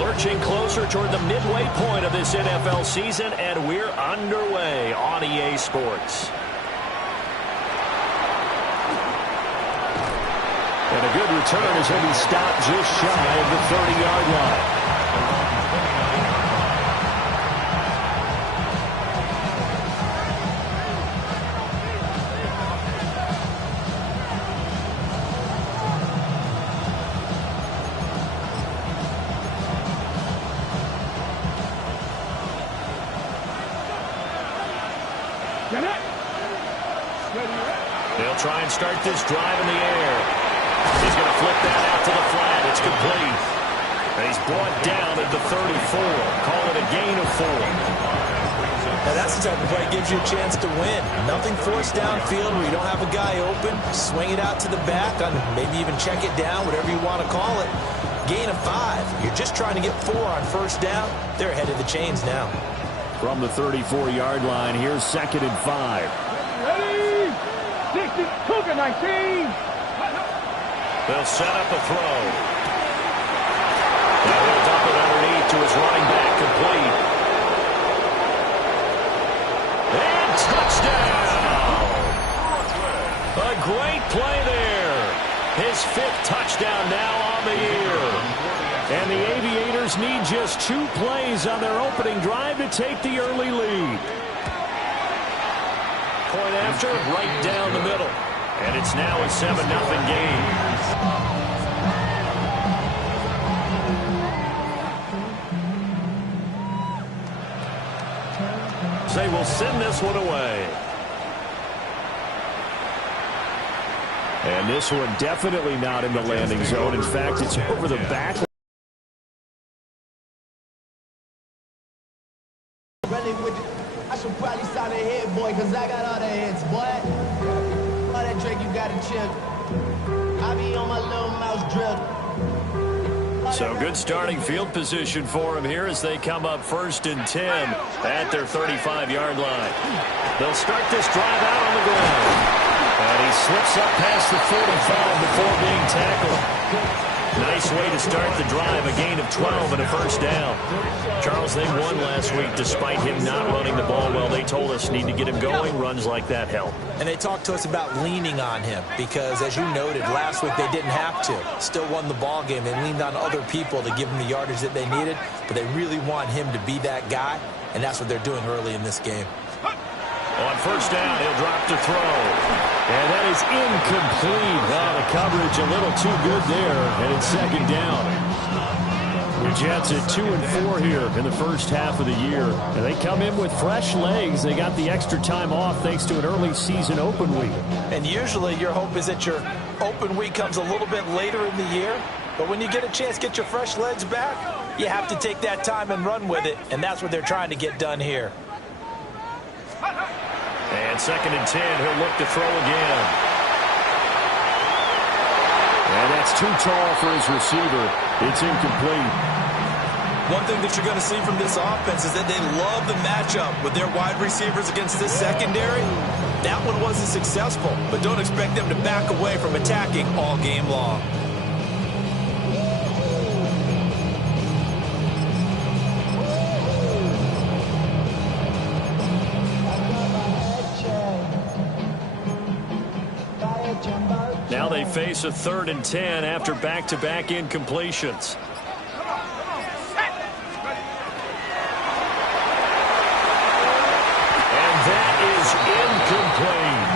Lurching closer toward the midway point of this NFL season, and we're underway on EA Sports. And a good return as he'll be stopped just shy of the 30-yard line. They'll try and start this drive in the air. He's going to flip that out to the flat. It's complete. And he's brought down at the 34. Call it a gain of 4. Now that's the type of play that gives you a chance to win. Nothing forced downfield where you don't have a guy open. Swing it out to the back, maybe even check it down, whatever you want to call it. Gain of 5. You're just trying to get 4 on first down. They're ahead of the chains now. From the 34-yard line, here's 2nd and 5. Ready? 60, Cougar 19. They'll set up a throw. Now he'll dump it underneath to his running back, complete. And touchdown! A great play there. His 5th touchdown now on the year. And the Aviators need just 2 plays on their opening drive to take the early lead. Point after, right down the middle. And it's now a 7-0 game. They will send this one away. And this one definitely not in the landing zone. In fact, it's over the back. I should probably sign a hit, boy, because I got all the hits, boy. All that Drake, you got to chip. I be on my little mouse drip. So good starting field position for him here as they come up 1st and 10 at their 35-yard line. They'll start this drive out on the ground. And he slips up past the 45 before being tackled. Nice way to start the drive, a gain of 12 and a first down. Charles, they won last week despite him not running the ball well. They told us need to get him going. Runs like that help. And they talked to us about leaning on him because, as you noted, last week they didn't have to. Still won the ball game. They leaned on other people to give him the yardage that they needed, but they really want him to be that guy, and that's what they're doing early in this game. On first down, he'll drop to throw. And that is incomplete. The coverage a little too good there, and it's 2nd down. The Jets at 2 and 4 here in the first half of the year. And they come in with fresh legs. They got the extra time off thanks to an early season open week. And usually your hope is that your open week comes a little bit later in the year. But when you get a chance to get your fresh legs back, you have to take that time and run with it. And that's what they're trying to get done here. And 2nd and 10, he'll look to throw again. And that's too tall for his receiver. It's incomplete. One thing that you're going to see from this offense is that they love the matchup with their wide receivers against this secondary. That one wasn't successful, but don't expect them to back away from attacking all game long. Now they face a 3rd and 10 after back-to-back incompletions. And that is incomplete.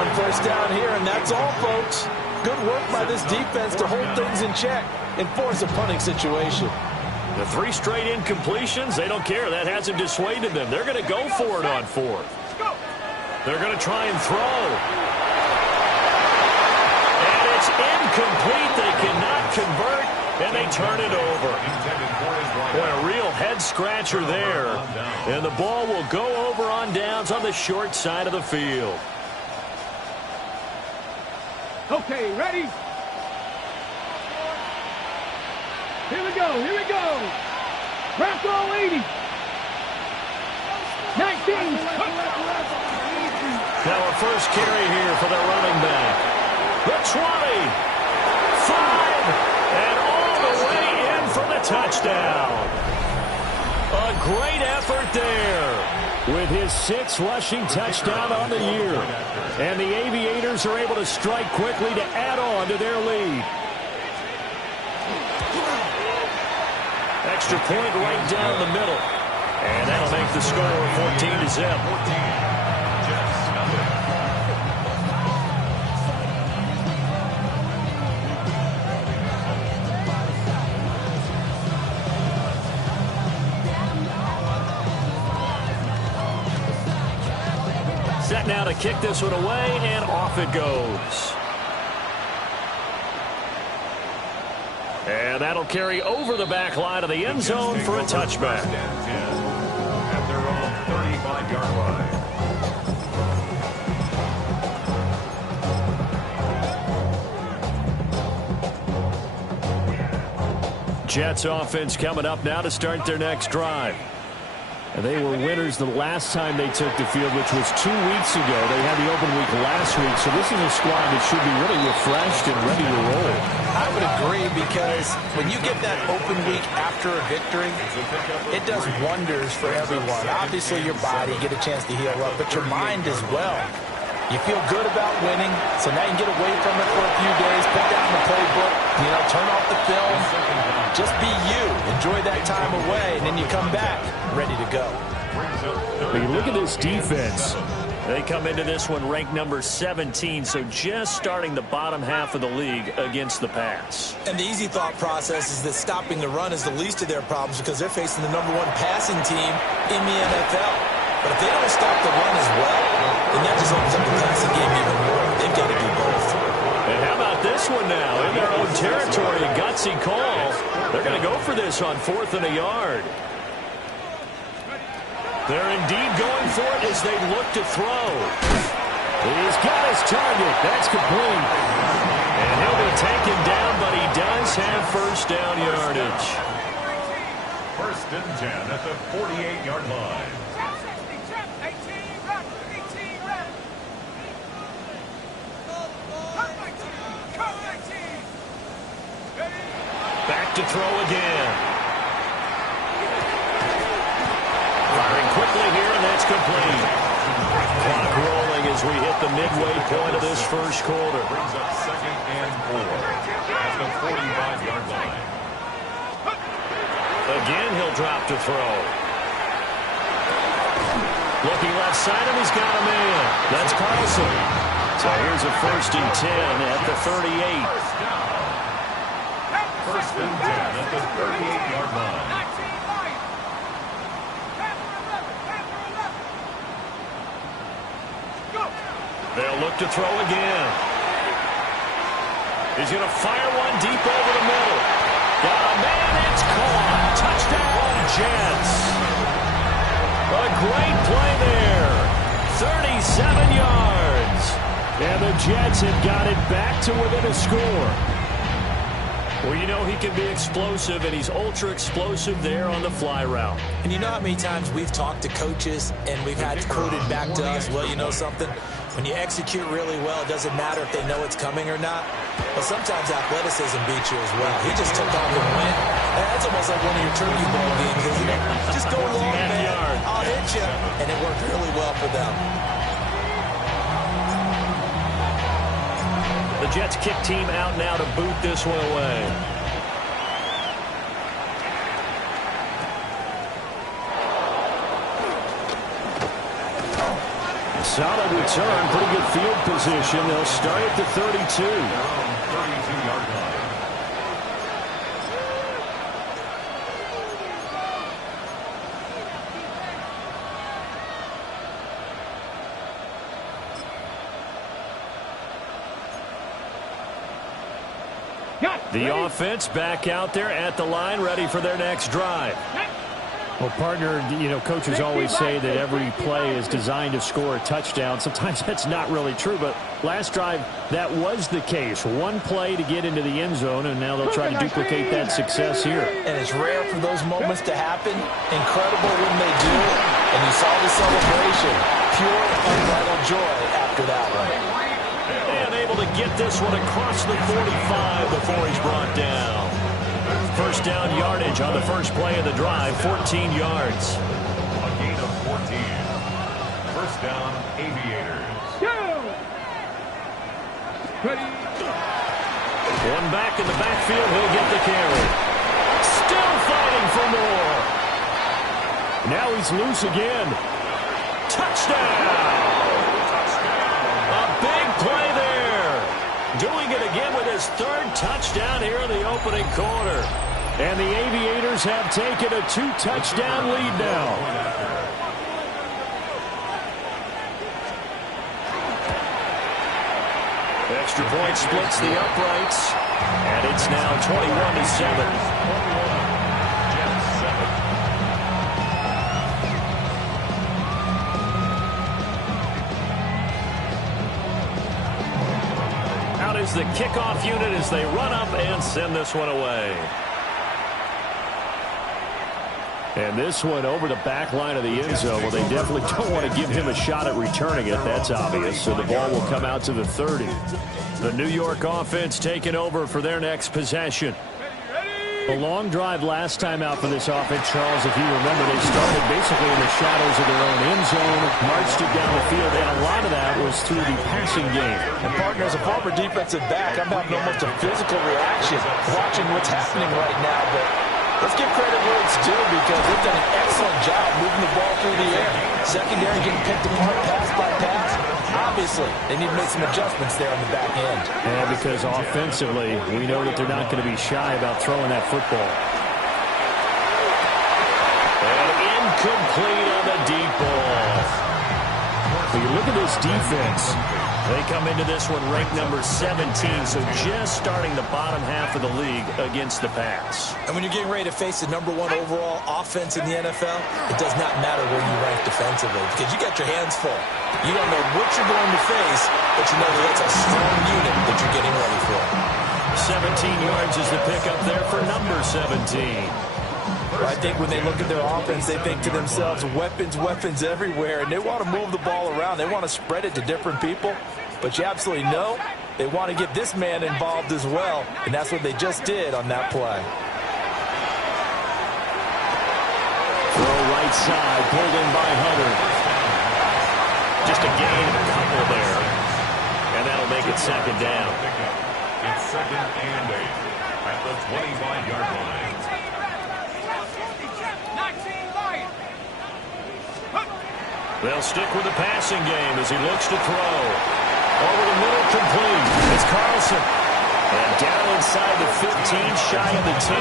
One first down here, and that's all, folks. Good work by this defense to hold things in check and force a punting situation. The 3 straight incompletions, they don't care. That hasn't dissuaded them. They're going to go for it on 4th. They're going to try and throw. It's incomplete. They cannot convert, and they turn it over. Boy, a real head-scratcher there. And the ball will go over on downs on the short side of the field. Okay, ready? Here we go, here we go. Bronco 80. 19. Now a first carry here for their running back. The 20, 5, and all the way in for the touchdown. A great effort there with his 6th rushing touchdown on the year. And the Aviators are able to strike quickly to add on to their lead. Extra point right down the middle. And that'll make the score 14-0. Set now to kick this one away, and off it goes. And that'll carry over the back line of the end zone for a touchback. At their own 35-yard line. Jets offense coming up now to start their next drive. And they were winners the last time they took the field, which was 2 weeks ago. They had the open week last week, so this is a squad that should be really refreshed and ready to roll. I would agree, because when you get that open week after a victory, it does wonders for everyone. Obviously, your body, get a chance to heal up, but your mind as well. You feel good about winning, so now you can get away from it for a few days, put down the playbook, turn off the film, just be you. Enjoy that time away, and then you come back ready to go. When you look at this defense, they come into this one ranked number 17, so just starting the bottom half of the league against the pass. And the easy thought process is that stopping the run is the least of their problems, because they're facing the #1 passing team in the NFL. But if they don't stop the run as well, then that just opens up the passing game even more. They've got to do both. And how about this one now? In their own territory, a gutsy call. They're going to go for this on 4th and a yard. They're indeed going for it as they look to throw. He's got his target. That's complete. And he'll be taken down, but he does have first down yardage. 1st and 10 at the 48-yard line. Back to throw again. Firing quickly here, and that's complete. Clock rolling as we hit the midway point of this first quarter. Brings up 2nd and 4 at the 45-yard line. Again, he'll drop to throw. Looking left side of him, he's got a man. That's Carlson. So here's a 1st and 10 at the 38. 1st and 10 at the 38-yard line. They'll look to throw again. He's going to fire one deep over the middle. Got a man, it's caught. Touchdown, Jets. A great play there. 37 yards. And the Jets have got it back to within a score. Well, you know he can be explosive, and he's ultra-explosive there on the fly route. And you know how many times we've talked to coaches and we've had quoted back to us, well, you know something? When you execute really well, it doesn't matter if they know it's coming or not. But sometimes athleticism beats you as well. He just took off and went. And that's almost like one of your turkey ball games, isn't it? Just go long, man. I'll hit you. And it worked really well for them. The Jets kick team out now to boot this one away. Solid return, pretty good field position. They'll start at the 32. 32-yard line. The offense back out there at the line, ready for their next drive. Well, partner, coaches always say that every play is designed to score a touchdown. Sometimes that's not really true, but last drive, that was the case. One play to get into the end zone, and now they'll try to duplicate that success here. And it's rare for those moments to happen. Incredible when they do. And you saw the celebration. Pure, unbridled joy after that one. And able to get this one across the 45 before he's brought down. First down yardage on the first play of the drive, 14 yards. A gain of 14. First down, Aviators. Go! Ready. One back in the backfield, he'll get the carry. Still fighting for more. Now he's loose again. Touchdown! A big play there. Doing it again with his third touchdown here in the opening quarter. And the Aviators have taken a 2-touchdown lead now. Extra point splits the uprights, and it's now 21-7. Out is the kickoff unit as they run up and send this one away. And this one over the back line of the end zone. Well, they definitely don't want to give him a shot at returning it. That's obvious. So the ball will come out to the 30. The New York offense taking over for their next possession. A long drive last time out for this offense, Charles. If you remember, they started basically in the shadows of their own end zone, marched it down the field, and a lot of that was through the passing game. And, partner, as a former defensive back, I'm having almost a physical reaction watching what's happening right now. But let's give credit where it's due because they've done an excellent job moving the ball through the air. Secondary getting picked apart pass by pass. Obviously, they need to make some adjustments there on the back end. And because offensively, we know that they're not going to be shy about throwing that football. And incomplete on the deep ball. When you look at this defense, they come into this one ranked number 17, so just starting the bottom half of the league against the pass. And when you're getting ready to face the #1 overall offense in the NFL, it does not matter where you rank defensively because you got your hands full. You don't know what you're going to face, but you know that it's a strong unit that you're getting ready for. 17 yards is the pickup there for number 17. I think when they look at their offense, they think to themselves, weapons, weapons everywhere, and they want to move the ball around. They want to spread it to different people, but you absolutely know they want to get this man involved as well, and that's what they just did on that play. Throw right side, pulled in by Hunter. Just a gain of a couple there, and that'll make it second down. It's 2nd and 8 at the 25-yard line. They'll stick with the passing game as he looks to throw. Over the middle, complete. It's Carlson. And down inside the 15, shy of the 10.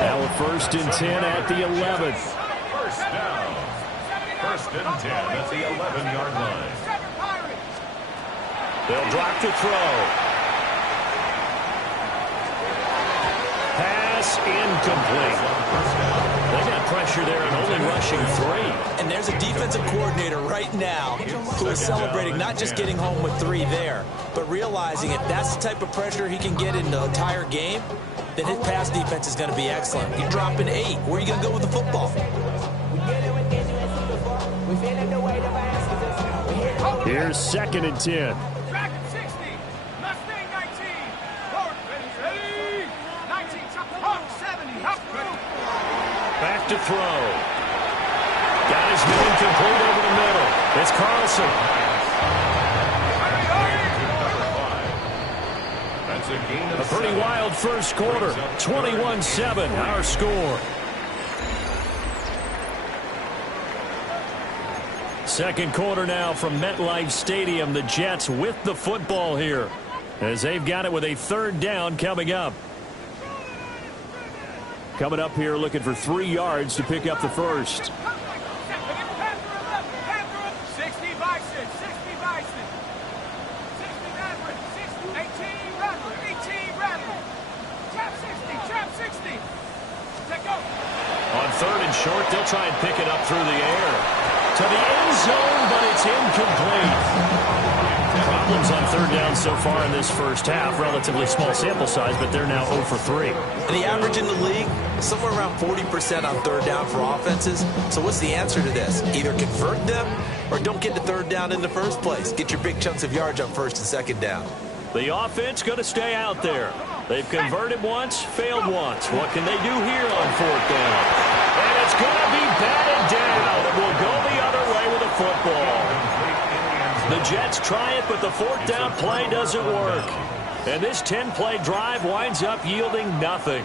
Now a 1st and 10 at the 11. First down. 1st and 10 at the 11-yard line. They'll drop to throw. Pass incomplete. They got pressure there and only rushing 3. And there's a defensive coordinator right now who is celebrating not just getting home with 3 there, but realizing if that's the type of pressure he can get in the entire game, then his pass defense is going to be excellent. You're dropping 8. Where are you going to go with the football? Here's 2nd and 10. Back to throw. Got his man complete over the middle. It's Carlson. That's a gain of A pretty 7. wild first quarter. 21-7, our score. Second quarter now from MetLife Stadium. The Jets with the football here as they've got it with a 3rd down coming up. Coming up here looking for 3 yards to pick up the first. 60 Bison, 60 Bison. 60 Radford, 18 Radford, 18 Radford. Trap 60. Let go. On 3rd and short, they'll try and pick it up through the air. To the end zone, but it's incomplete. Problems on 3rd down so far in this first half. Relatively small sample size, but they're now 0 for 3. And the average in the league, somewhere around 40% on 3rd down for offenses. So what's the answer to this? Either convert them or don't get the 3rd down in the first place. Get your big chunks of yards on 1st and 2nd down. The offense going to stay out there. They've converted once, failed once. What can they do here on 4th down? And it's going to be batted down. It will go the other way with a football. The Jets try it, but the 4th down play doesn't work. And this 10-play drive winds up yielding nothing.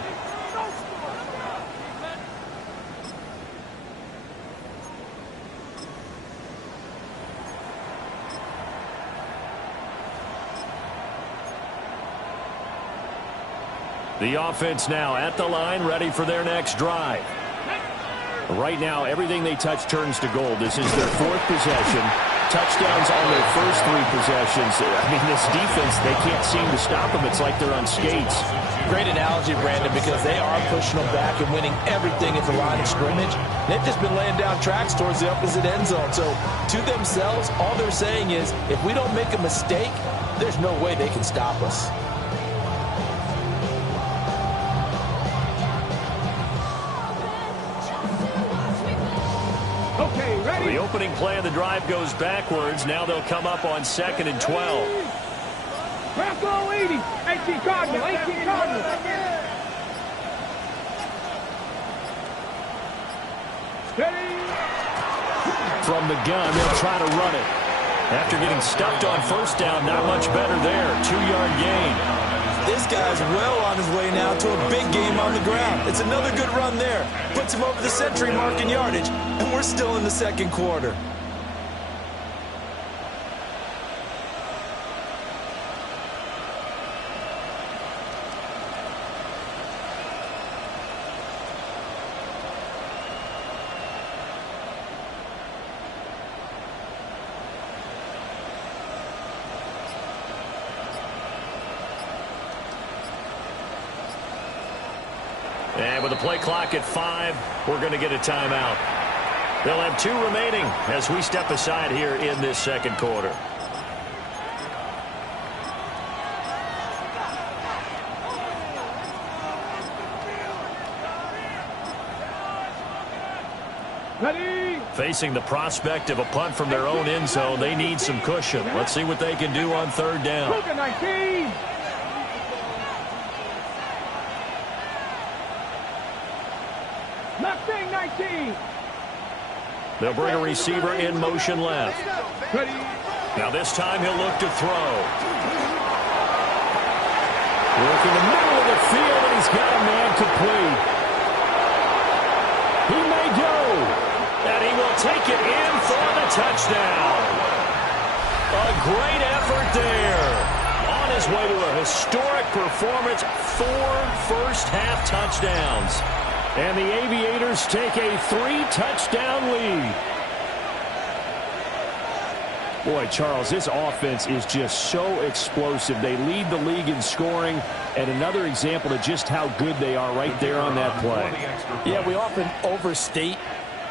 The offense now at the line, ready for their next drive. Right now, everything they touch turns to gold. This is their 4th possession. Touchdowns on their first 3 possessions. I mean, this defense, they can't seem to stop them. It's like they're on skates. Great analogy, Brandon, because they are pushing them back and winning everything at the line of scrimmage. They've just been laying down tracks towards the opposite end zone. So, to themselves, all they're saying is, if we don't make a mistake, there's no way they can stop us. Okay, ready? The opening play of the drive goes backwards. Now they'll come up on 2nd and 12. Bravo 80. 18 Cardinal. 18 Cardinal. Steady. From the gun, they'll try to run it. After getting stuffed on 1st down, not much better there. 2-yard gain. This guy's well on his way now to a big game on the ground. It's another good run there. Puts him over the century mark in yardage, and we're still in the 2nd quarter. And with the play clock at 5, we're going to get a timeout. They'll have 2 remaining as we step aside here in this 2nd quarter. Ready. Facing the prospect of a punt from their own end zone, they need some cushion. Let's see what they can do on 3rd down. Look at 19. Left thing, 19. They'll bring a receiver in motion left. Ready. Now this time he'll look to throw. Work in the middle of the field, and he's got a man complete. He may go. And he will take it in for the touchdown. A great effort there. On his way to a historic performance, 4 first-half touchdowns. And the Aviators take a 3-touchdown lead. Boy, Charles, this offense is just so explosive. They lead the league in scoring, and another example of just how good they are right there on that play. Yeah, we often overstate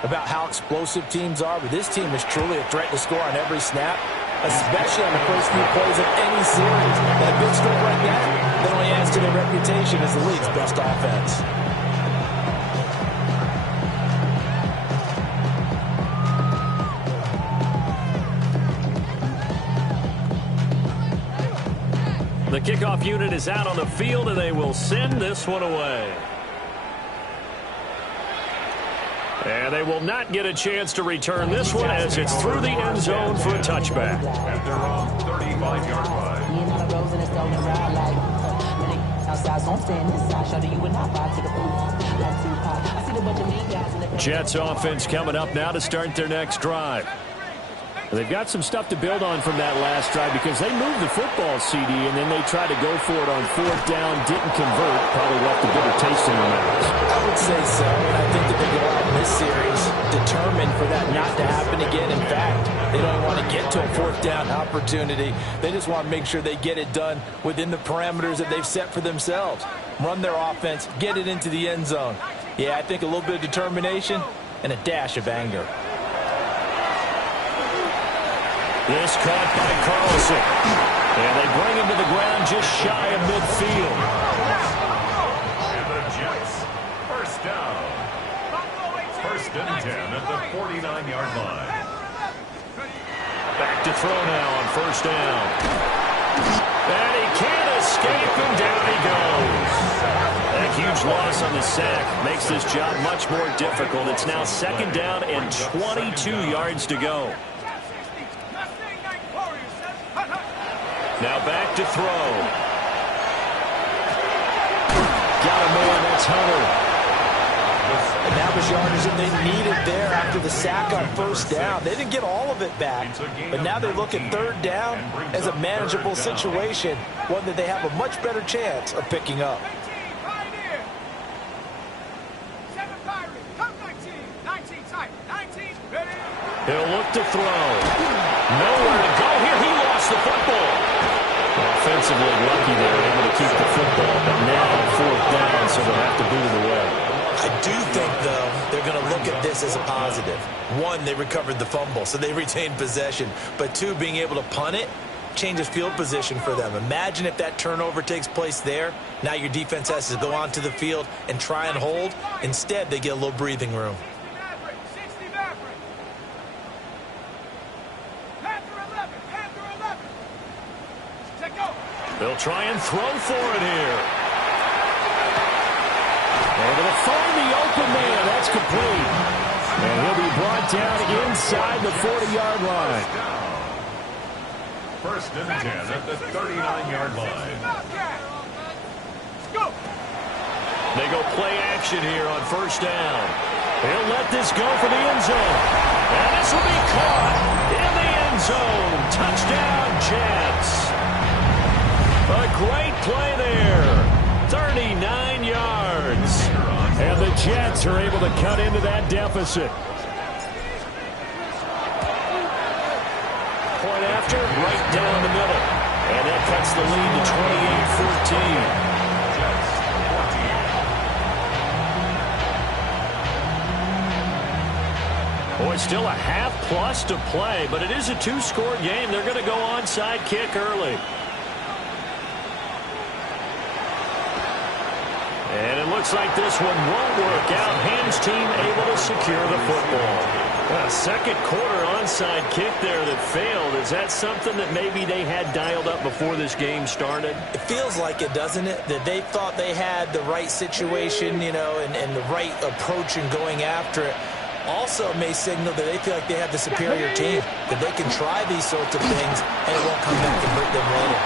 about how explosive teams are, but this team is truly a threat to score on every snap, especially on the first few plays of any series. And a big score like that only adds to their reputation as the league's best offense. The kickoff unit is out on the field, and they will send this one away. And they will not get a chance to return this one as it's through the end zone for a touchback. At their own 35-yard line. Jets offense coming up now to start their next drive. They've got some stuff to build on from that last drive because they moved the football, CD, and then they tried to go for it on 4th down, didn't convert, probably left a bitter taste in their mouths. I would say so, and I think that they go out in this series determined for that not to happen again. In fact, they don't want to get to a 4th down opportunity. They just want to make sure they get it done within the parameters that they've set for themselves. Run their offense, get it into the end zone. Yeah, I think a little bit of determination and a dash of anger. This caught by Carlson. And they bring him to the ground just shy of midfield. And the Jets, first down. 1st and 10 at the 49-yard line. Back to throw now on 1st down. And he can't escape, and down he goes. That huge loss on the sack makes this job much more difficult. It's now 2nd down and 22 yards to go. Now back to throw. Got a man, that's Hunter. And that was yardage that they needed there after the sack on 1st down. They didn't get all of it back, but now they look at 3rd down as a manageable situation, one that they have a much better chance of picking up. He'll look to throw. Nowhere to go here. He lost the football. Offensively lucky they were able to keep the football, but now 4th down, so they'll have to boot it away. I do think, though, they're going to look at this as a positive. 1, they recovered the fumble, so they retained possession. But 2, being able to punt it changes field position for them. Imagine if that turnover takes place there. Now your defense has to go onto the field and try and hold. Instead, they get a little breathing room. They'll try and throw for it here. Able to find the open man. That's complete. And he'll be brought down inside the 40-yard line. 1st and 10 at the 39-yard line. They go play action here on 1st down. He'll let this go for the end zone. And this will be caught in the end zone. Touchdown, Jets. A great play there. 39 yards. And the Jets are able to cut into that deficit. Point after, right down the middle. And that cuts the lead to 28-14. Boy, still a half-plus to play, but it is a 2-score game. They're going to go onside kick early. And it looks like this one won't work out. Ham's team able to secure the football. A 2nd quarter onside kick there that failed. Is that something that maybe they had dialed up before this game started? It feels like it, doesn't it? That they thought they had the right situation, you know, and the right approach in going after it. Also may signal that they feel like they have the superior team, that they can try these sorts of things and it won't come back and hurt them later.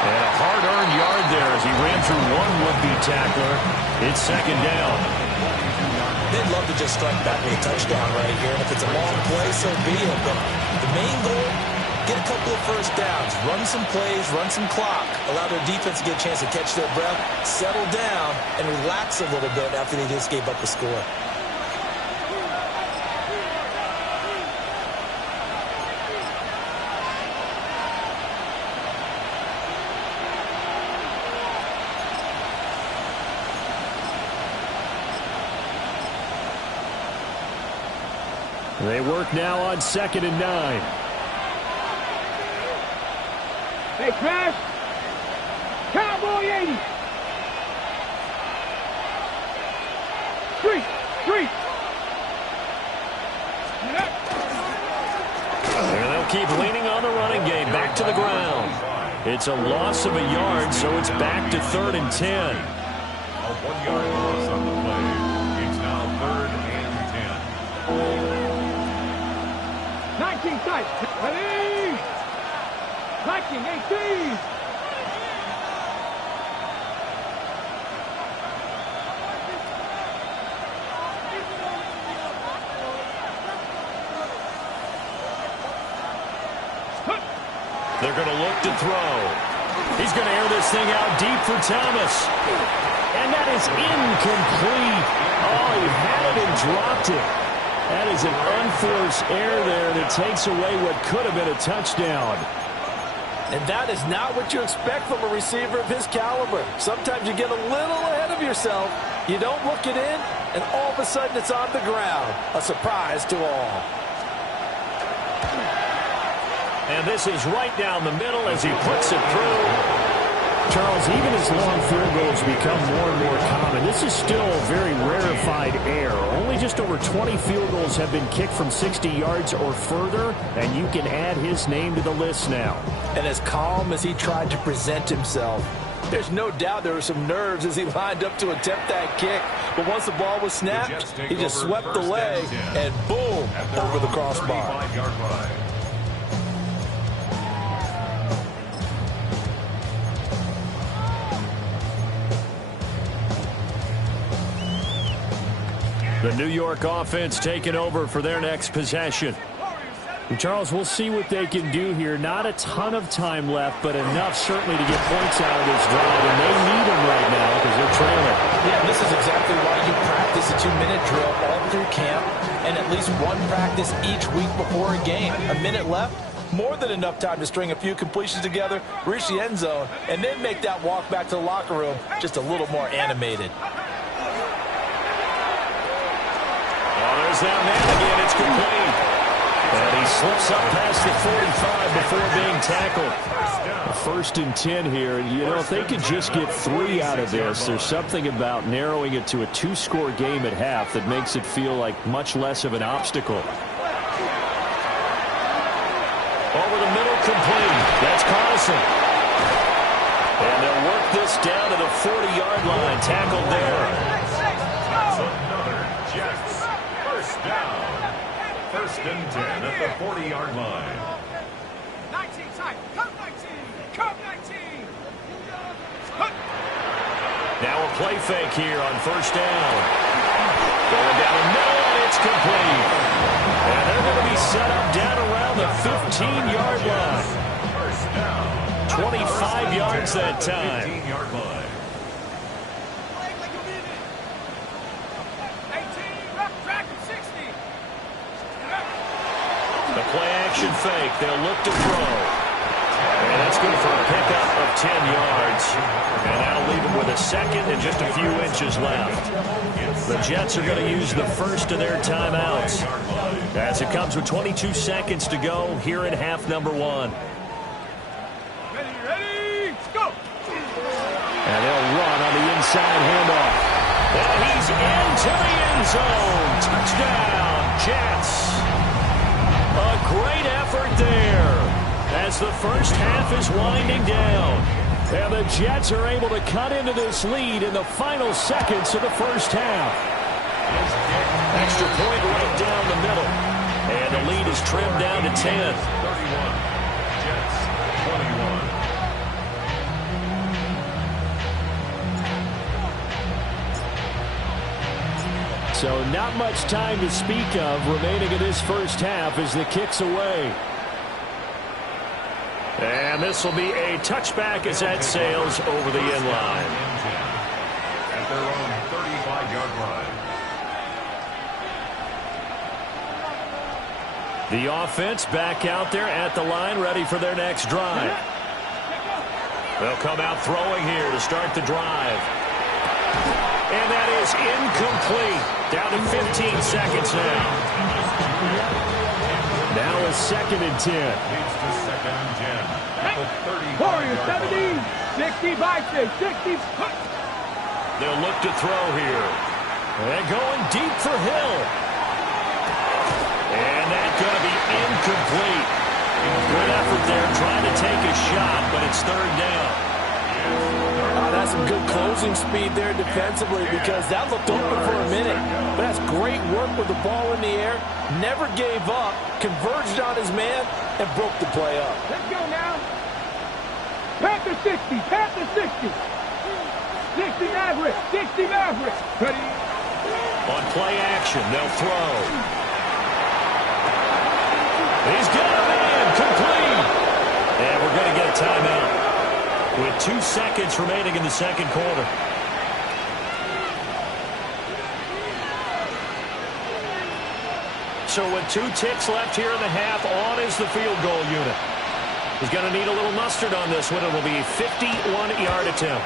And a hard-earned yard there as he ran through one would-be tackler. It's 2nd down. They'd love to just strike back with a touchdown right here. And if it's a long play, so be it. But the main goal, get a couple of 1st downs. Run some plays, run some clock. Allow their defense to get a chance to catch their breath, settle down, and relax a little bit after they just gave up the score. They work now on 2nd and 9. Hey, Crash. Cowboy 80. Street. And they'll keep leaning on the running game. Back to the ground. It's a loss of a yard, so it's back to 3rd and 10. A 1-yard loss on the play. It's now 3rd and 10. 19 tight. Ready. 19, 18. They're going to look to throw. He's going to air this thing out deep for Thomas. And that is incomplete. Oh, he had it and dropped it. That is an unforced error there that takes away what could have been a touchdown. And that is not what you expect from a receiver of his caliber. Sometimes you get a little ahead of yourself. You don't look it in, and all of a sudden it's on the ground. A surprise to all. And this is right down the middle as he puts it through. Charles, even as long field goals become more and more common, this is still a very rarefied air. Only just a over 20 field goals have been kicked from 60 yards or further, and you can add his name to the list now. And as calm as he tried to present himself, there's no doubt there were some nerves as he lined up to attempt that kick. But once the ball was snapped, he just swept the leg, and boom, over the crossbar. The New York offense taking over for their next possession. And Charles, we'll see what they can do here. Not a ton of time left, but enough certainly to get points out of this drive. And they need them right now because they're trailing. Yeah, this is exactly why you practice a 2-minute drill all through camp and at least one practice each week before a game. A minute left, more than enough time to string a few completions together, reach the end zone, and then make that walk back to the locker room just a little more animated. There's that man again. It's complete. And he slips up past the 45 before being tackled. 1st and 10 here. You know, if they could just get 3 out of this, there's something about narrowing it to a 2-score game at half that makes it feel like much less of an obstacle. Over the middle, complete. That's Carlson. And they'll work this down to the 40-yard line. Tackled there. Jets. First down. 1st and 10 at the 40-yard line. 19 time. Come 19. Come 19. Now a play fake here on 1st down. Going down the middle, and it's complete. And they're going to be set up down around the 15-yard line. 25 yards that time. 15-yard line. The play-action fake. They'll look to throw. And that's good for a pickup of 10 yards. And that'll leave them with a second and just a few inches left. The Jets are going to use the first of their timeouts as it comes with 22 seconds to go here in half number 1. Ready, go! And they'll run on the inside handoff. And he's into the end zone. Touchdown, Jets. A great effort there as the first half is winding down. And the Jets are able to cut into this lead in the final seconds of the first half. Extra point right down the middle. And the lead is trimmed down to 10. 31. Jets 21. So not much time to speak of remaining in this first half as the kick's away. And this will be a touchback as that sails over the end line. At their own 35-yard line. The offense back out there at the line, ready for their next drive. They'll come out throwing here to start the drive. And that is incomplete. Down to 15 seconds now. Now a 2nd and 10. Leads to 2nd and 10 at the 35-yard Warriors 70, line. 60 by 6, 60. They'll look to throw here. And going deep for Hill. And that's going to be incomplete. Good effort there trying to take a shot, but it's 3rd down. That's some good closing speed there defensively because that looked open for a minute. But that's great work with the ball in the air. Never gave up, converged on his man, and broke the play up. Let's go now. Panther 60, Panther 60. 60 Maverick, 60 Maverick. Ready? On play action, they'll throw. He's got a man, complete. And we're going to get a timeout with 2 seconds remaining in the 2nd quarter. So with 2 ticks left here in the half, on is the field goal unit. He's going to need a little mustard on this one. It will be a 51-yard attempt.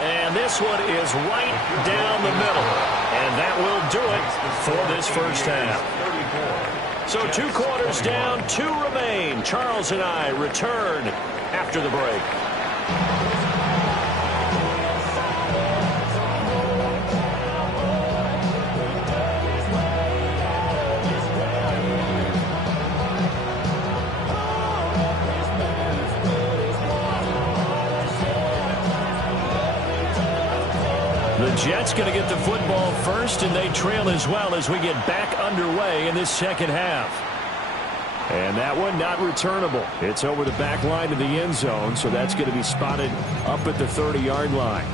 And this one is right down the middle. And that will do it for this first half. So 2 quarters down, 2 remain. Charles and I return after the break. Jets going to get the football first, and they trail as well as we get back underway in this second half. And that one not returnable. It's over the back line of the end zone, so that's going to be spotted up at the 30-yard line.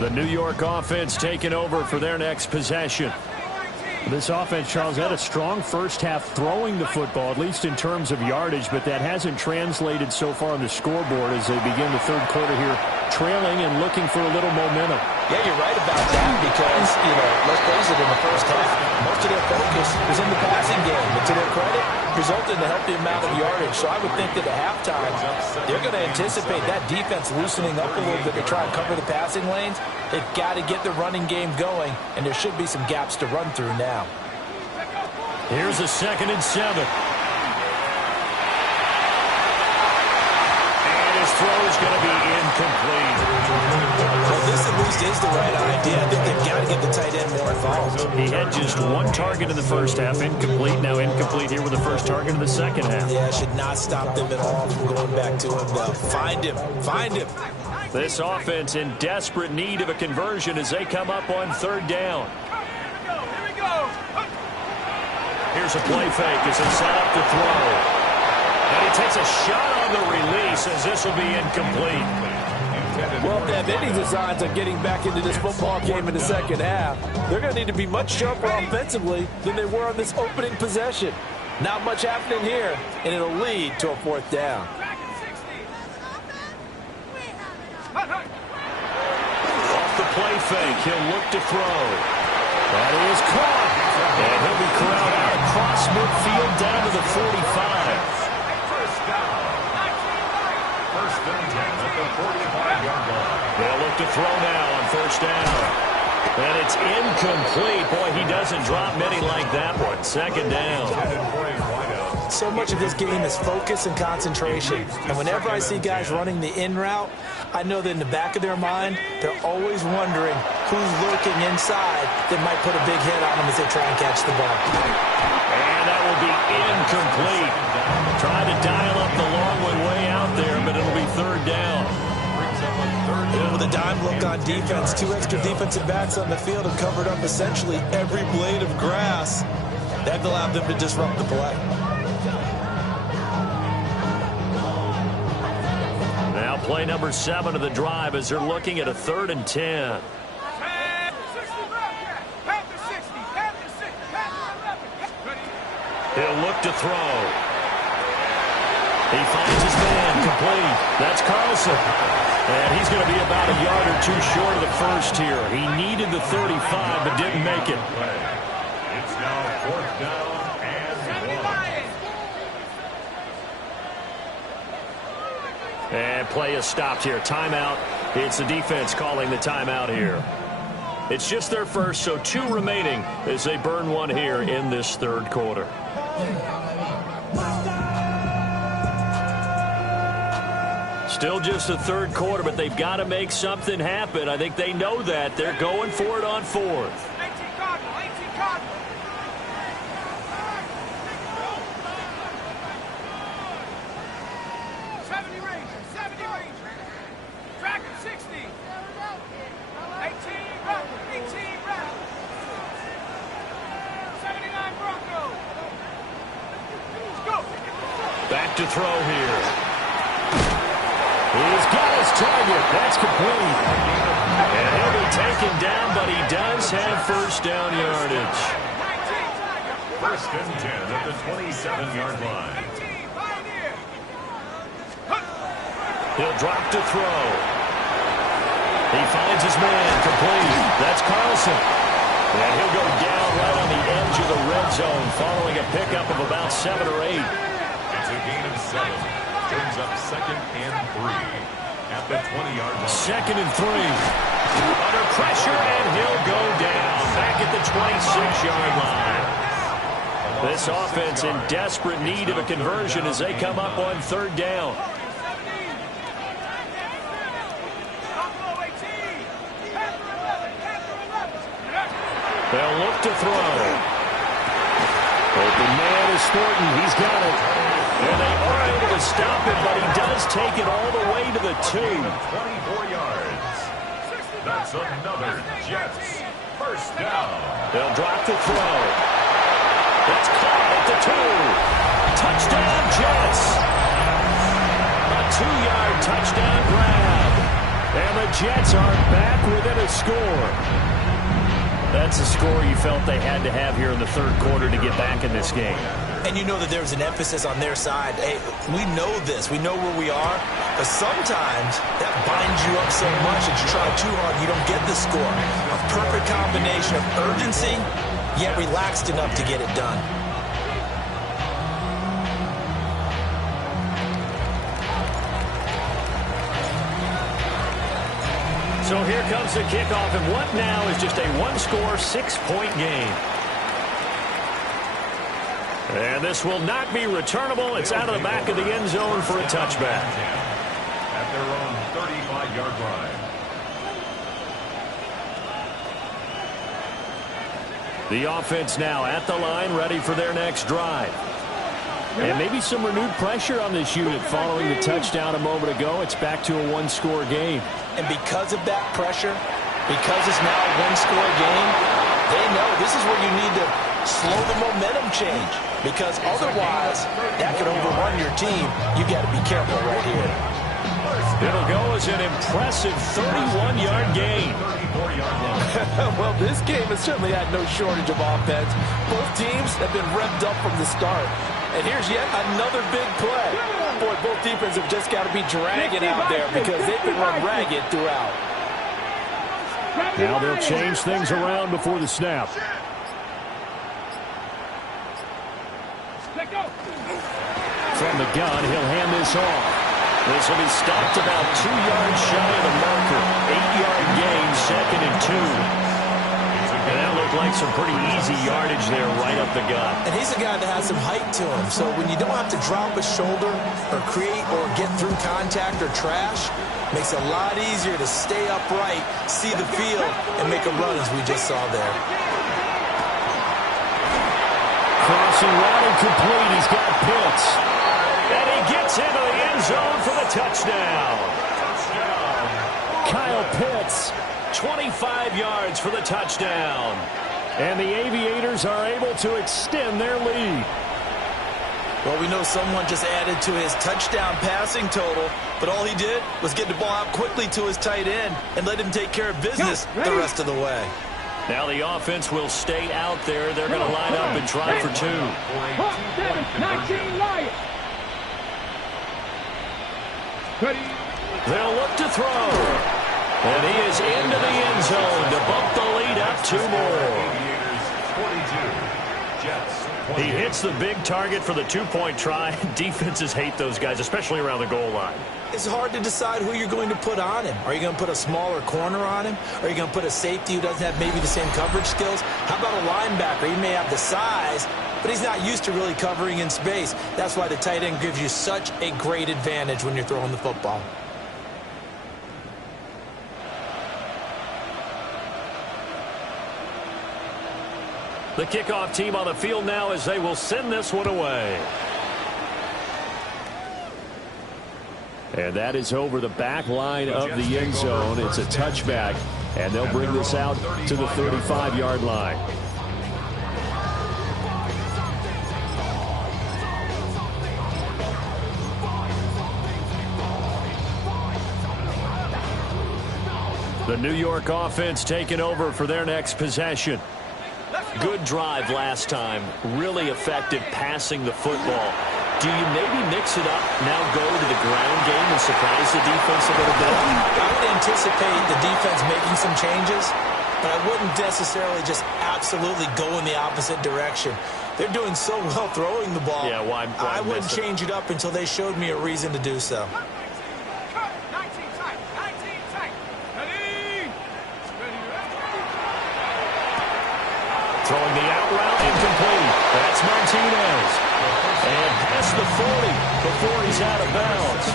The New York offense taking over for their next possession. This offense, Charles, had a strong first half throwing the football, at least in terms of yardage, but that hasn't translated so far on the scoreboard as they begin the third quarter here, trailing and looking for a little momentum. Yeah, you're right about that because, let's face it, in the first half, most of their focus was in the passing game. And to their credit, resulted in a healthy amount of yardage. So I would think that at halftime, they're going to anticipate that defense loosening up a little bit to try and cover the passing lanes. They've got to get the running game going, and there should be some gaps to run through now. Here's a 2nd and 7. And his throw is going to be incomplete. Well, this at least is the right idea. I think they've got to get the tight end more involved. He had just one target in the first half, incomplete. Now incomplete here with the first target in the second half. Yeah, should not stop them at all from going back to him, though. Find him. Find him. This offense in desperate need of a conversion as they come up on 3rd down. Here's a play fake as they set up the throw. And he takes a shot on the release as this will be incomplete. Well, if they have any designs on getting back into this football game in the second half, they're going to need to be much sharper offensively than they were on this opening possession. Not much happening here, and it'll lead to a 4th down. Off the play fake, he'll look to throw. That is caught. And he'll be corralled out across midfield down to the 45. First down. First and 10 at the 45-yard line. They'll look to throw now on 1st down. And it's incomplete. Boy, he doesn't drop many like that one. 2nd down. So much of this game is focus and concentration. And whenever I see guys running the in route, I know that in the back of their mind, they're always wondering who's lurking inside that might put a big hit on them as they try and catch the ball. And that will be incomplete. Trying to dial up the long way out there, but it'll be 3rd down. And with a dime look on defense, 2 extra defensive backs on the field have covered up essentially every blade of grass. That allowed them to disrupt the play. Now play number 7 of the drive as they're looking at a 3rd and 10. He'll look to throw. He finds his man complete. That's Carlson. And he's going to be about a yard or 2 short of the first here. He needed the 35 but didn't make it. It's now 4th down and 1. And play is stopped here. Timeout. It's the defense calling the timeout here. It's just their first, so 2 remaining as they burn one here in this 3rd quarter. Still just the 3rd quarter, but they've got to make something happen. I think they know that. They're going for it on 4th. Back to throw here. He's got his target. That's complete. And he'll be taken down, but he does have 1st down yardage. 1st and 10 at the 27-yard line. He'll drop to throw. He finds his man complete. That's Carlson. And he'll go down right on the edge of the red zone following a pickup of about 7 or 8. It's a gain of 7. Brings up 2nd and 3 at the 20-yard line. 2nd and 3. Under pressure, and he'll go down back at the 26-yard line. This offense in desperate need of a conversion as they come up on 3rd down. They'll look to throw. Open man is Thornton. He's got it. And they are able to stop it, but he does take it all the way to the 2. 24 yards. That's another Jets first down. They'll drop to throw. That's caught at the 2. Touchdown, Jets. A 2-yard touchdown grab. And the Jets are back within a score. That's a score you felt they had to have here in the third quarter to get back in this game. And you know that there's an emphasis on their side. Hey, we know this. We know where we are. But sometimes that binds you up so much that you try too hard, you don't get the score. A perfect combination of urgency, yet relaxed enough to get it done. So here comes the kickoff, and what now is just a one-score, 6-point game. And this will not be returnable. It's out of the back of the end zone for a touchback. At their own 35-yard line. The offense now at the line, ready for their next drive. And maybe some renewed pressure on this unit following the touchdown a moment ago. It's back to a one-score game. And because of that pressure, because it's now a one-score game, they know this is where you need to slow the momentum change. Because otherwise, that could overrun your team. You got to be careful right here. It'll go as an impressive 31-yard gain. Well, this game has certainly had no shortage of offense. Both teams have been revved up from the start. And here's yet another big play. Boy, both defenses have just got to be dragging out there because they've been run ragged throughout. Now they'll change things around before the snap. From the gun, he'll hand this off. This will be stopped about 2 yards shy of the marker. 8-yard gain, 2nd and 2. And that looked like some pretty easy yardage there right up the gut. And he's a guy that has some height to him. So when you don't have to drop a shoulder or create or get through contact or trash, makes it a lot easier to stay upright, see the field, and make a run as we just saw there. Crossing route incomplete. He's got Pitts. And he gets into the end zone for the touchdown. Kyle Pitts, 25 yards for the touchdown. And the Aviators are able to extend their lead. Well, we know someone just added to his touchdown passing total, but all he did was get the ball out quickly to his tight end and let him take care of business the rest of the way. Now the offense will stay out there. They're going to line up and try for 2. 19 Lions. They'll look to throw. And he is into the end zone to bump the lead up 2 more. He hits the big target for the 2-point try. Defenses hate those guys, especially around the goal line. It's hard to decide who you're going to put on him. Are you going to put a smaller corner on him? Are you going to put a safety who doesn't have maybe the same coverage skills? How about a linebacker? He may have the size, but he's not used to really covering in space. That's why the tight end gives you such a great advantage when you're throwing the football. The kickoff team on the field now as they will send this one away. And that is over the back line of the end zone. It's a touchback, and they'll bring this out to the 35-yard line. The New York offense taking over for their next possession. Good drive last time. Really effective passing the football. Do you maybe mix it up, now go to the ground game and surprise the defense a little bit? I would anticipate the defense making some changes, but I wouldn't necessarily just absolutely go in the opposite direction. They're doing so well throwing the ball. Yeah, why I wouldn't change it up until they showed me a reason to do so. Throwing the out route, incomplete. That's Martinez. And past the 40 before he's out of bounds.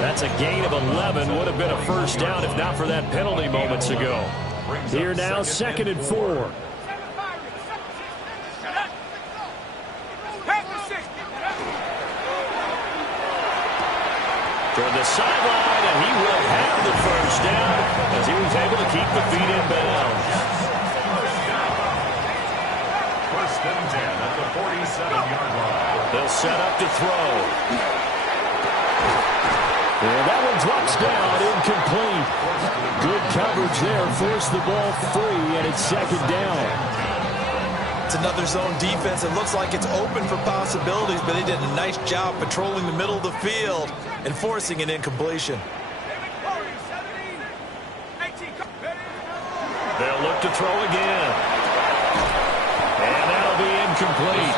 That's a gain of 11. Would have been a first down if not for that penalty moments ago. Here now, 2nd and 4. Toward the sideline, and he will have the first down as he was able to keep the feet in bounds. First and 10 at the 47-yard line. They'll set up to throw. And that one drops down, incomplete. Good coverage there, forced the ball free, and it's second down. It's another zone defense. It looks like it's open for possibilities, but they did a nice job patrolling the middle of the field and forcing an incompletion. They'll look to throw again. And that'll be incomplete.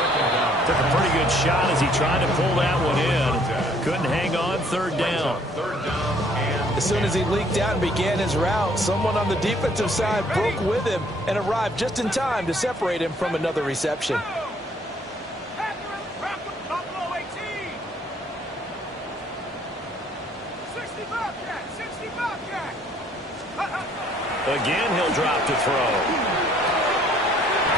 Took a pretty good shot as he tried to pull that one in. Couldn't hang on, third down. As soon as he leaked out and began his route, someone on the defensive side broke with him and arrived just in time to separate him from another reception. Again, he'll drop to throw.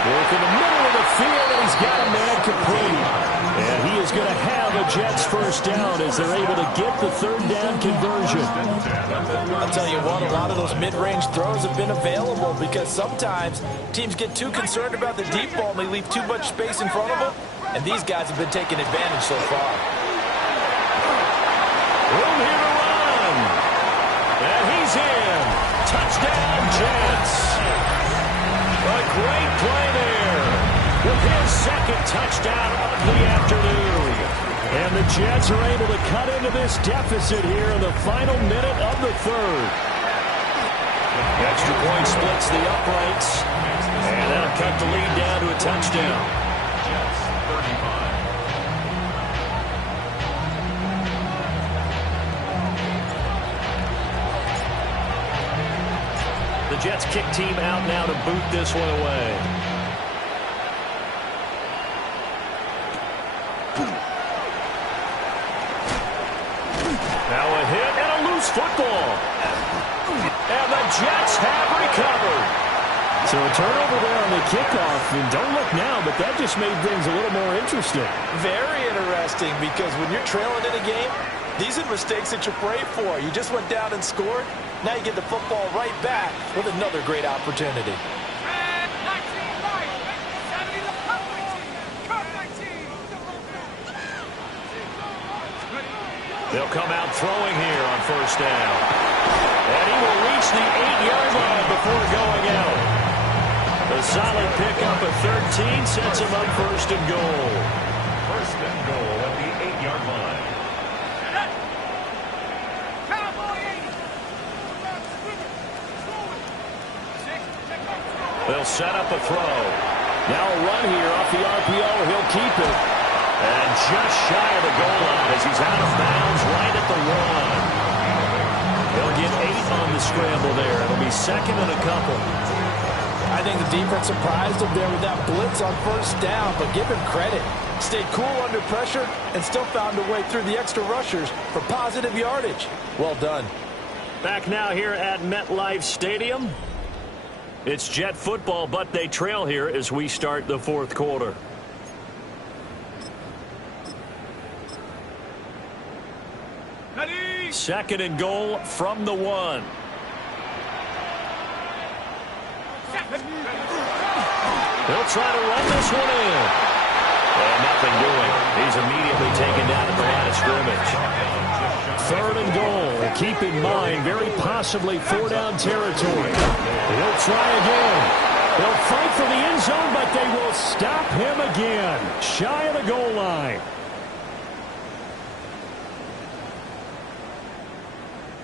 Work in the middle of the field, and he's got a man complete. And he is going to have a Jets first down as they're able to get the third down conversion. I'll tell you what, a lot of those mid-range throws have been available because sometimes teams get too concerned about the deep ball and they leave too much space in front of them. And these guys have been taking advantage so far. Room here to run. And he's in. Touchdown, Jets. A great play there with his second touchdown of the afternoon. And the Jets are able to cut into this deficit here in the final minute of the third. Extra point splits the uprights. And that'll cut the lead down to a touchdown. Jets 35. The Jets kick team out now to boot this one away. Now a hit and a loose football. And the Jets have recovered. So a turnover there on the kickoff. And don't look now, but that just made things a little more interesting. Very interesting because when you're trailing in a game, these are mistakes that you pray for. You just went down and scored. Now you get the football right back with another great opportunity. They'll come out throwing here on first down. And he will reach the 8-yard line before going out. A solid pickup of 13 sets him up first and goal. First and goal at the 8-yard line. They'll set up a throw. Now a run here off the RPO. He'll keep it. And just shy of the goal line as he's out of bounds right at the 1. They'll get 8 on the scramble there. It'll be second and a couple. I think the defense surprised him there with that blitz on first down, but give him credit. Stayed cool under pressure and still found a way through the extra rushers for positive yardage. Well done. Back now here at MetLife Stadium. It's Jet football, but they trail here as we start the fourth quarter. Ready? Second and goal from the 1. He'll try to run this one in. And nothing doing. He's immediately taken down at the line of scrimmage. Third and goal. Keep in mind, very possibly 4-down territory. He'll try again. They'll fight for the end zone, but they will stop him again. Shy of the goal line.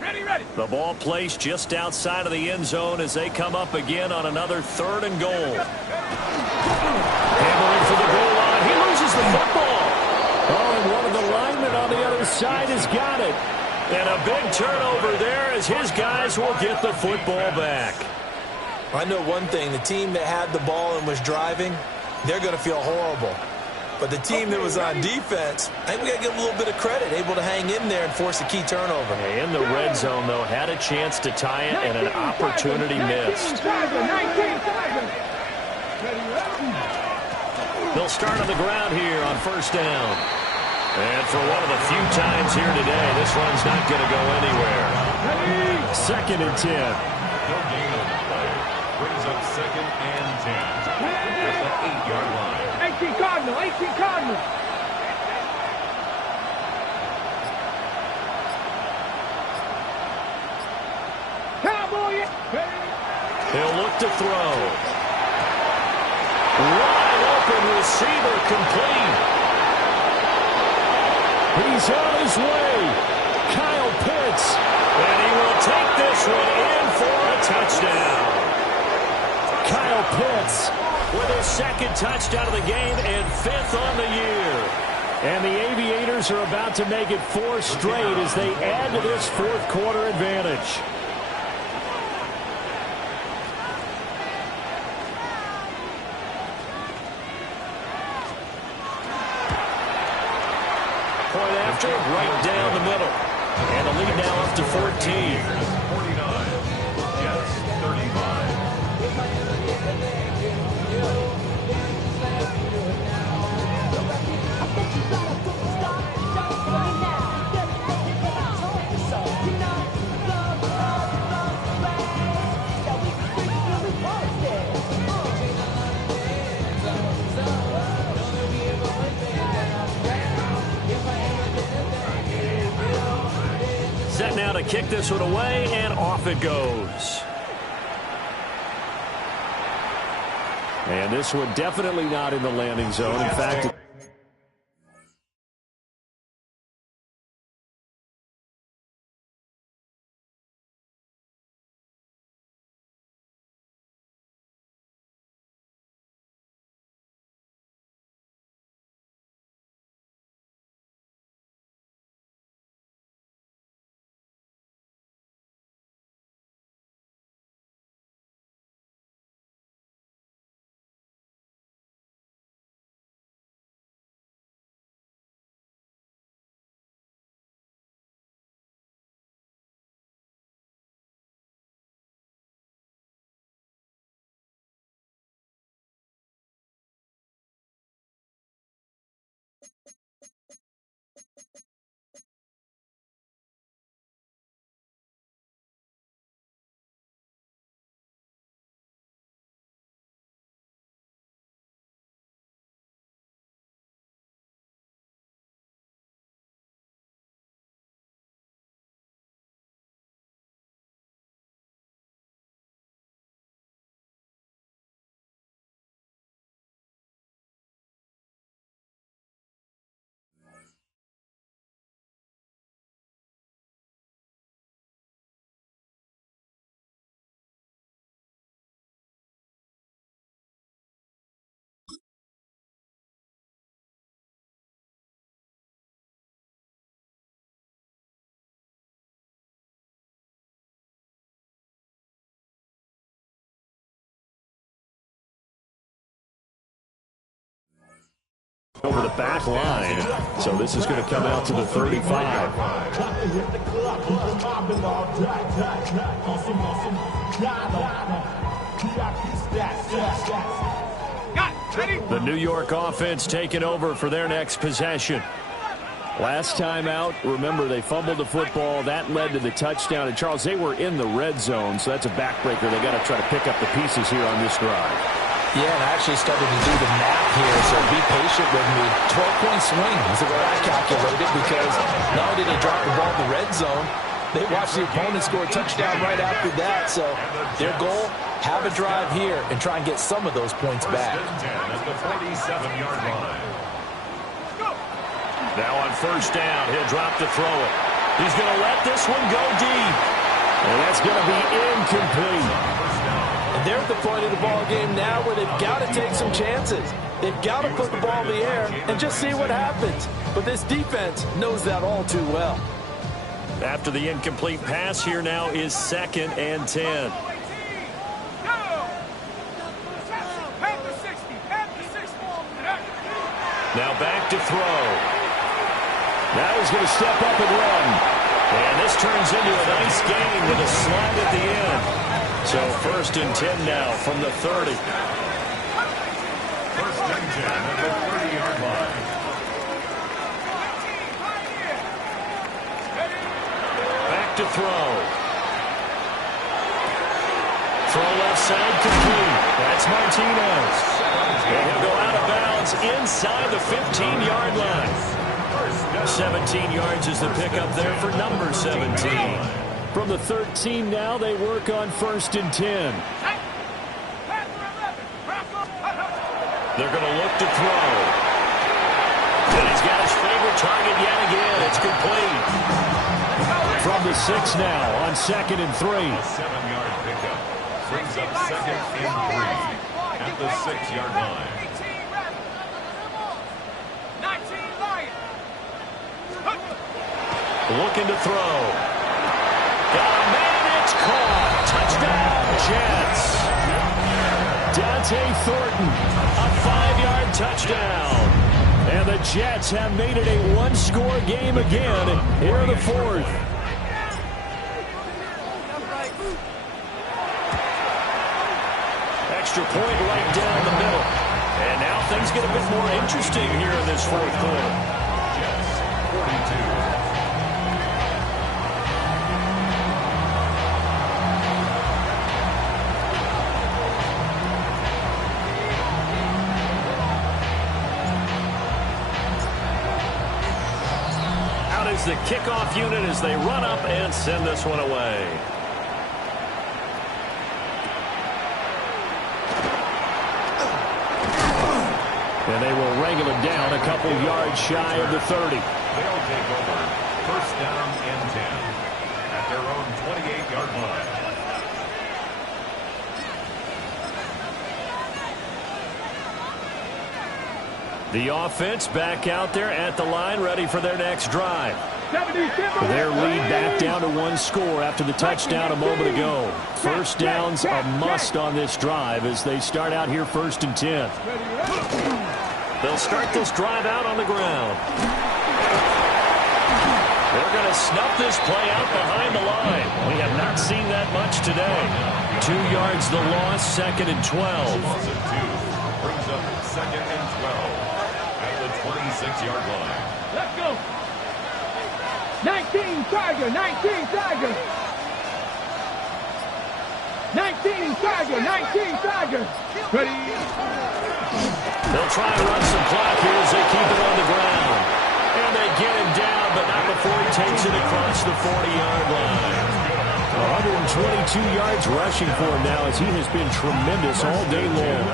Ready. The ball placed just outside of the end zone as they come up again on another third and goal. Hammering for the goal line. He loses the football. Oh, and one of the linemen on the other side has got it. And a big turnover there as his guys will get the football back. I know one thing. The team that had the ball and was driving, they're going to feel horrible. But the team that was on defense, I think we got to give them a little bit of credit, able to hang in there and force a key turnover. In the red zone, though, had a chance to tie it and an opportunity missed. They'll start on the ground here on first down. And for one of the few times here today, this run's not going to go anywhere. 2nd and 10. No gain on the play. Brings up 2nd and 10 at the 8-yard line. 18 Cardinal, 18 Cardinal. Cowboy. He'll look to throw. Wide open receiver complete. He's on his way. Kyle Pitts. And he will take this one in for a touchdown. Kyle Pitts with his 2nd touchdown of the game and 5th on the year. And the Aviators are about to make it 4 straight as they add to this 4th quarter advantage. Point after, right down the middle. And the lead now up to 14. 49. Jets 35. Set now to kick this one away, and off it goes. And this one definitely not in the landing zone. In fact, over the back line. So this is going to come out to the 35. The New York offense taking over for their next possession. Last time out, remember, they fumbled the football. That led to the touchdown. And, Charles, they were in the red zone, so that's a backbreaker. They got to try to pick up the pieces here on this drive. Yeah, and I actually started to do the math here, so be patient with me. 12-point swing is the way I calculated, because not only did they drop the ball in the red zone, they watched the opponent score a touchdown right after that. So their goal, have a drive here and try and get some of those points back. At the 47-yard line. Now on 1st down, he'll drop to throw it. He's going to let this one go deep. And that's going to be incomplete. And they're at the point of the ball game now where they've got to take some chances. They've got to put the ball in the air and just see what happens. But this defense knows that all too well. After the incomplete pass, here now is 2nd and 10. Now back to throw. Now he's going to step up and run. And this turns into a nice game with a slide at the end. So 1st and 10 now from the 30. 1st and 10 at the 30-yard line. to throw. Throw left side complete. That's Martinez. And he'll go out of bounds inside the 15-yard line. 17 yards is the pickup there for number 17. From the 13 now, they work on 1st and 10. They're going to look to throw. And he's got his favorite target yet again. It's complete. From the 6 now on 2nd and 3. A 7-yard pickup brings up 2nd and 3 at the 6-yard line. Looking to throw. Got a man, it's caught. Touchdown, Jets. Dante Thornton, a 5-yard touchdown. And the Jets have made it a one-score game again here in the 4th. Extra point right down the middle. And now things get a bit more interesting here in this 4th quarter. Jets 42. The kickoff unit as they run up and send this one away. And they will wrangle it down a couple yards shy of the 30. They'll take over 1st down and 10 at their own 28-yard line. The offense back out there at the line, ready for their next drive. Their lead back down to 1 score after the touchdown a moment ago. 1st down's a must on this drive as they start out here 1st and 10. They'll start this drive out on the ground. They're going to snuff this play out behind the line. We have not seen that much today. 2 yards the loss, 2nd and 12. Loss of 2 brings up 2nd and 12 at the 26-yard line. Let's go. 19 Tiger, 19 Tiger. 19 Tiger, 19 Tiger. Ready. They'll try to run some clock here as they keep it on the ground. And they get him down, but not before he takes it across the 40-yard line. 122 yards rushing for him now as he has been tremendous all day long.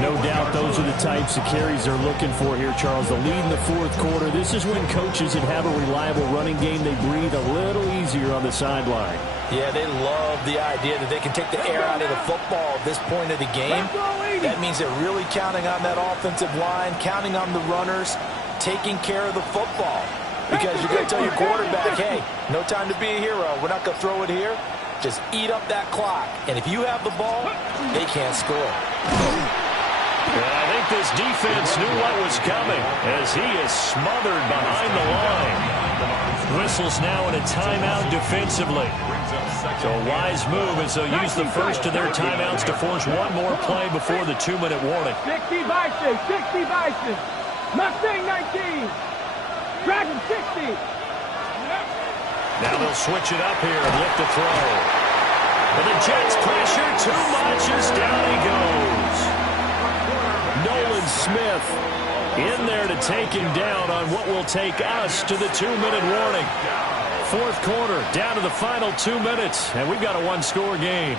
No doubt those are the types of carries they're looking for here, Charles. The lead in the 4th quarter. This is when coaches that have a reliable running game, they breathe a little easier on the sideline. Yeah, they love the idea that they can take the air out of the football at this point of the game. That means they're really counting on that offensive line, counting on the runners, taking care of the football. Because you're going to tell your quarterback, hey, no time to be a hero. We're not going to throw it here. Just eat up that clock. And if you have the ball, they can't score. And I think this defense knew what was coming as he is smothered behind the line. Whistles now in a timeout defensively. So a wise move as they'll use the first of their timeouts to force one more play before the 2-minute warning. 60 Bison, 60 Bison. Mustang 19. Dragon 60. Now they'll switch it up here and look to throw. But the Jets pressure too much as down he goes. Nolan Smith in there to take him down on what will take us to the 2-minute warning. 4th quarter, down to the final 2 minutes, and we've got a one-score game.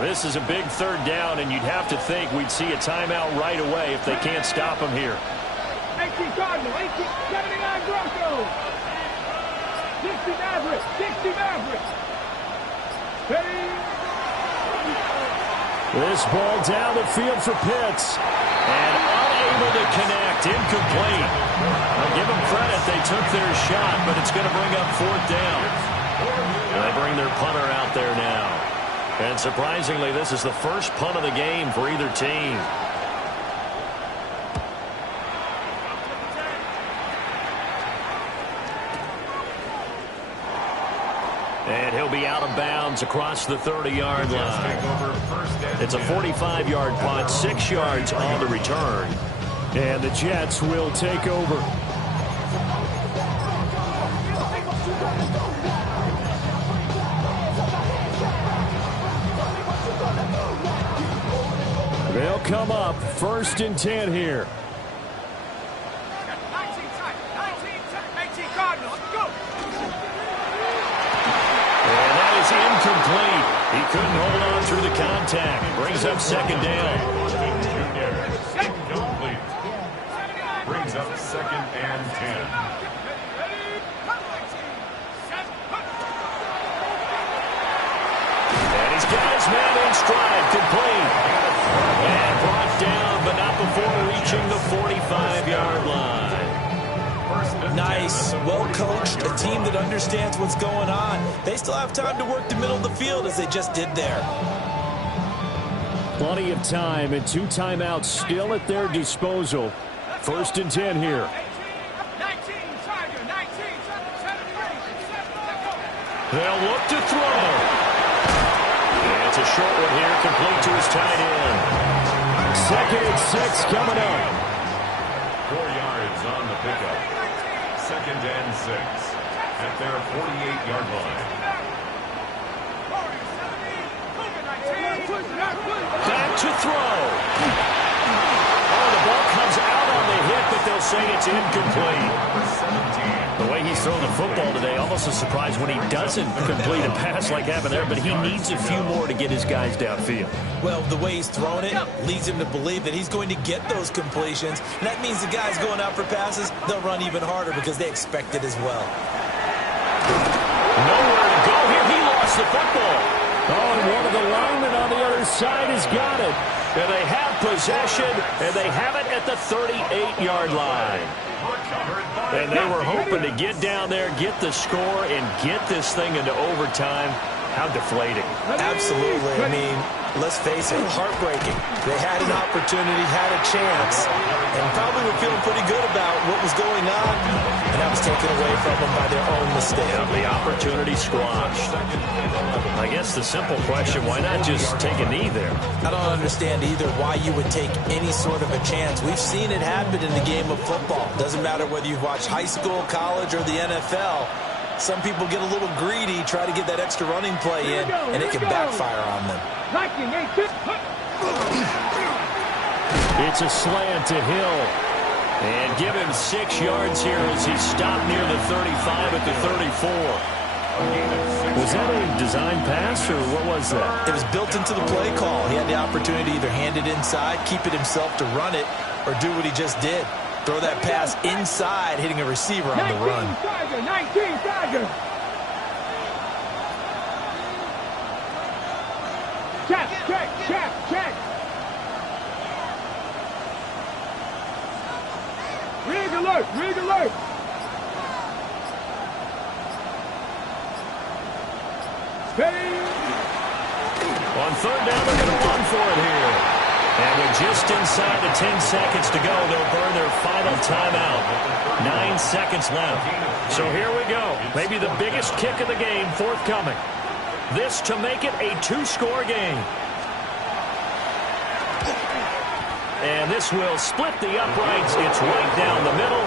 This is a big 3rd down, and you'd have to think we'd see a timeout right away if they can't stop him here. 18 Cardinal, 79 Broncos. 60 Maverick, 60 Maverick. Ready. This ball down the field for Pitts. And unable to connect, incomplete. I'll give them credit, they took their shot, but it's going to bring up 4th down. And they bring their punter out there now. And surprisingly, this is the first punt of the game for either team. And he'll be out of bounds across the 30-yard line. It's a 45-yard punt, 6 yards on the return. And the Jets will take over. They'll come up 1st and 10 here. 18 Cardinals, go! And that is incomplete. He couldn't hold on through the contact. Brings up 2nd down. Incomplete. Brings up 2nd and 10. And he's got his man in stride, complete. And brought down, but not before reaching the 45-yard line. Nice, well-coached, a team that understands what's going on. They still have time to work the middle of the field as they just did there. Plenty of time and 2 timeouts still at their disposal. 1st and 10 here. They'll look to throw. And it's a short one here, complete to his tight end. 2nd and 6 coming up. 4 yards on the pickup. 2nd and 6 at their 48-yard line. Back to throw. Oh, the ball comes out on the hit, but they'll say it's incomplete. The way he's throwing the football today, almost a surprise when he doesn't complete a pass like happened there, but he needs a few more to get his guys downfield. Well, the way he's thrown it leads him to believe that he's going to get those completions. And that means the guys going out for passes, they'll run even harder because they expect it as well. Nowhere to go here. He lost the football. Oh, and one of the linemen on the other side has got it. And they have possession, and they have it at the 38-yard line. And they were hoping to get down there, get the score, and get this thing into overtime. How deflating. Absolutely. I mean, let's face it, heartbreaking. They had an opportunity, had a chance, and probably were feeling pretty good about what was going on, and that was taken away from them by their own mistake. Yeah, the opportunity squashed. I guess the simple question, why not just take a knee there? I don't understand either why you would take any sort of a chance. We've seen it happen in the game of football. Doesn't matter whether you've watched high school, college, or the NFL. Some people get a little greedy, try to get that extra running play in, and it can backfire on them. It's a slant to Hill. And give him 6 yards here as he stopped near the 35 at the 34. Was that a design pass, or what was that? It was built into the play call. He had the opportunity to either hand it inside, keep it himself to run it, or do what he just did. Throw that pass inside, hitting a receiver on the run. 19 Tiger. Check. Rig alert. Steady. On 3rd down, they're going to run for it here. And with just inside the 10 seconds to go, they'll burn their final timeout. 9 seconds left. So here we go. Maybe the biggest kick of the game forthcoming. This to make it a 2-score game. And this will split the uprights. It's right down the middle.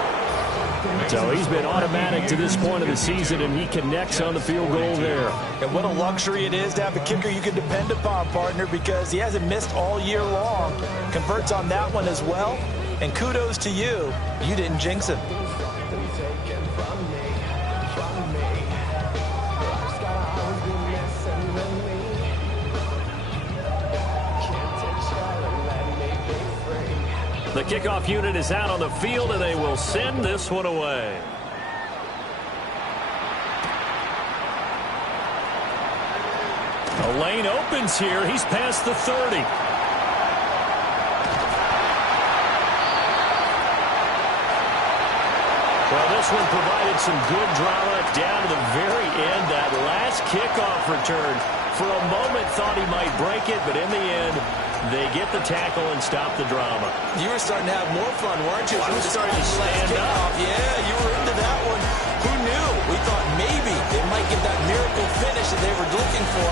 So he's been automatic to this point of the season, and he connects on the field goal there. And what a luxury it is to have a kicker you can depend upon, partner, because he hasn't missed all year long. Converts on that one as well. And kudos to you. You didn't jinx him. The kickoff unit is out on the field, and they will send this one away. A lane opens here. He's past the 30. Well, this one provided some good drama down to the very end. That last kickoff return, for a moment, thought he might break it, but in the end, they get the tackle and stop the drama. You were starting to have more fun, weren't you? I was starting to stand up. Yeah, you were into that one. Who knew? We thought maybe they might get that miracle finish. finish that they were looking for.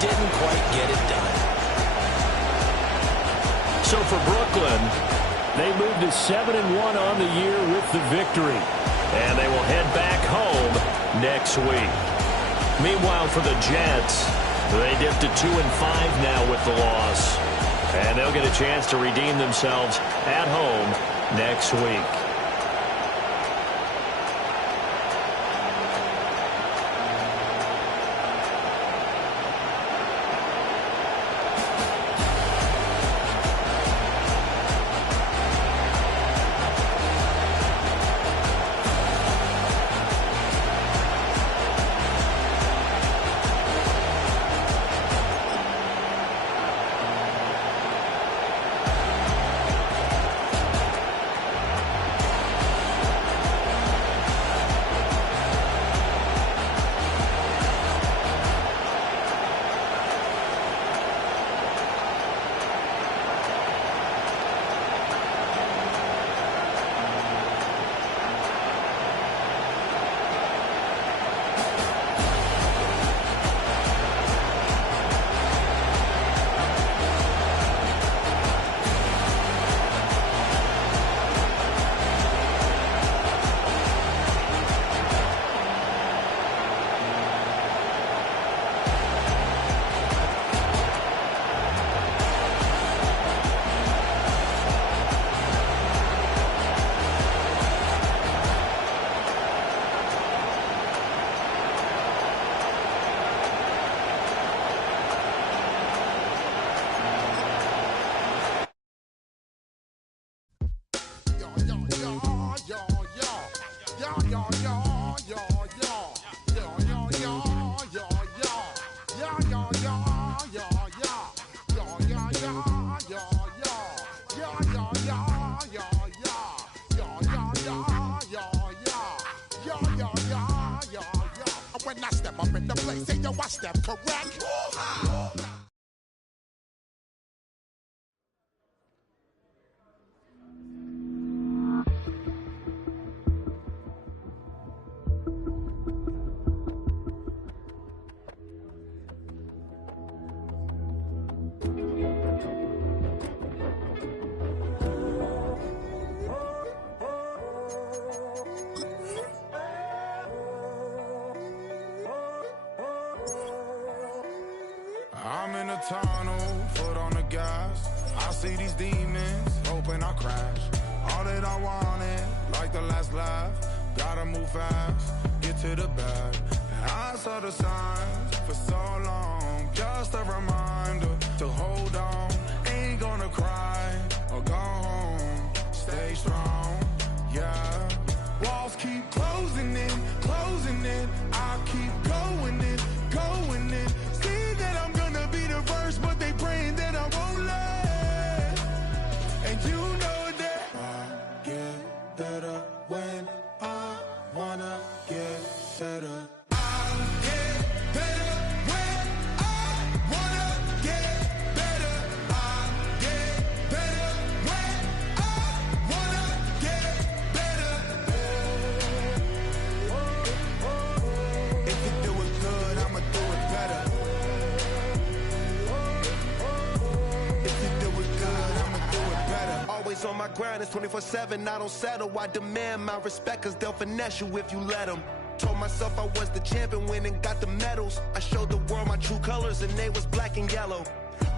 Didn't quite get it done. So for Brooklyn, they moved to 7-1 on the year with the victory. And they will head back home next week. Meanwhile, for the Jets, they dipped to 2-5 now with the loss. And they'll get a chance to redeem themselves at home next week. When I step up in the place, say yo, I step correct. I'm in a tunnel, foot on the gas. I see these demons, hoping I crash. All that I wanted, like the last laugh. Gotta move fast, get to the bag. And I saw the signs for so long. Just a reminder to hold on. Ain't gonna cry or go home. Stay strong, yeah. Walls keep closing in, closing in. I keep going in, going in. See that I'm gonna be the first, but they praying that I won't let. And you know that I get better when I wanna get better. I get better when I wanna get better. I get better when I wanna get better. If you do it good, I'ma do it better. If you do it good, I'ma do it better. Always on my grind, it's 24/7, I don't settle. I demand my respect, cause they'll finesse you if you let them. Told myself I was the champion, went and got the medals. I showed the world my true colors and they was black and yellow.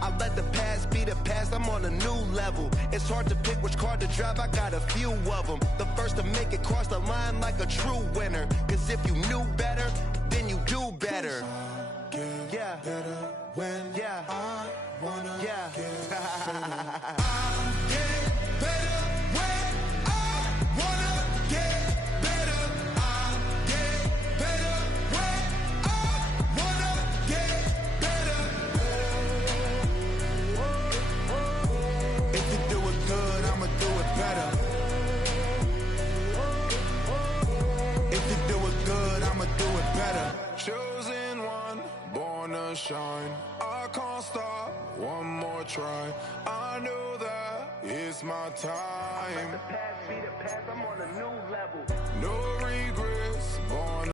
I let the past be the past, I'm on a new level. It's hard to pick which car to drive, I got a few of them. The first to make it cross the line like a true winner. Cause if you knew better, then you do better. Yeah. Better when I wanna Yeah. get better. I get better when I wanna get better. I get better when I wanna get better. If you do it good, I'ma do it better. If you do it good, I'ma do it better. Chosen one, born to shine. I can't stop, one more try. I know that it's my time. The past be the past, I'm on a new level. No regrets, born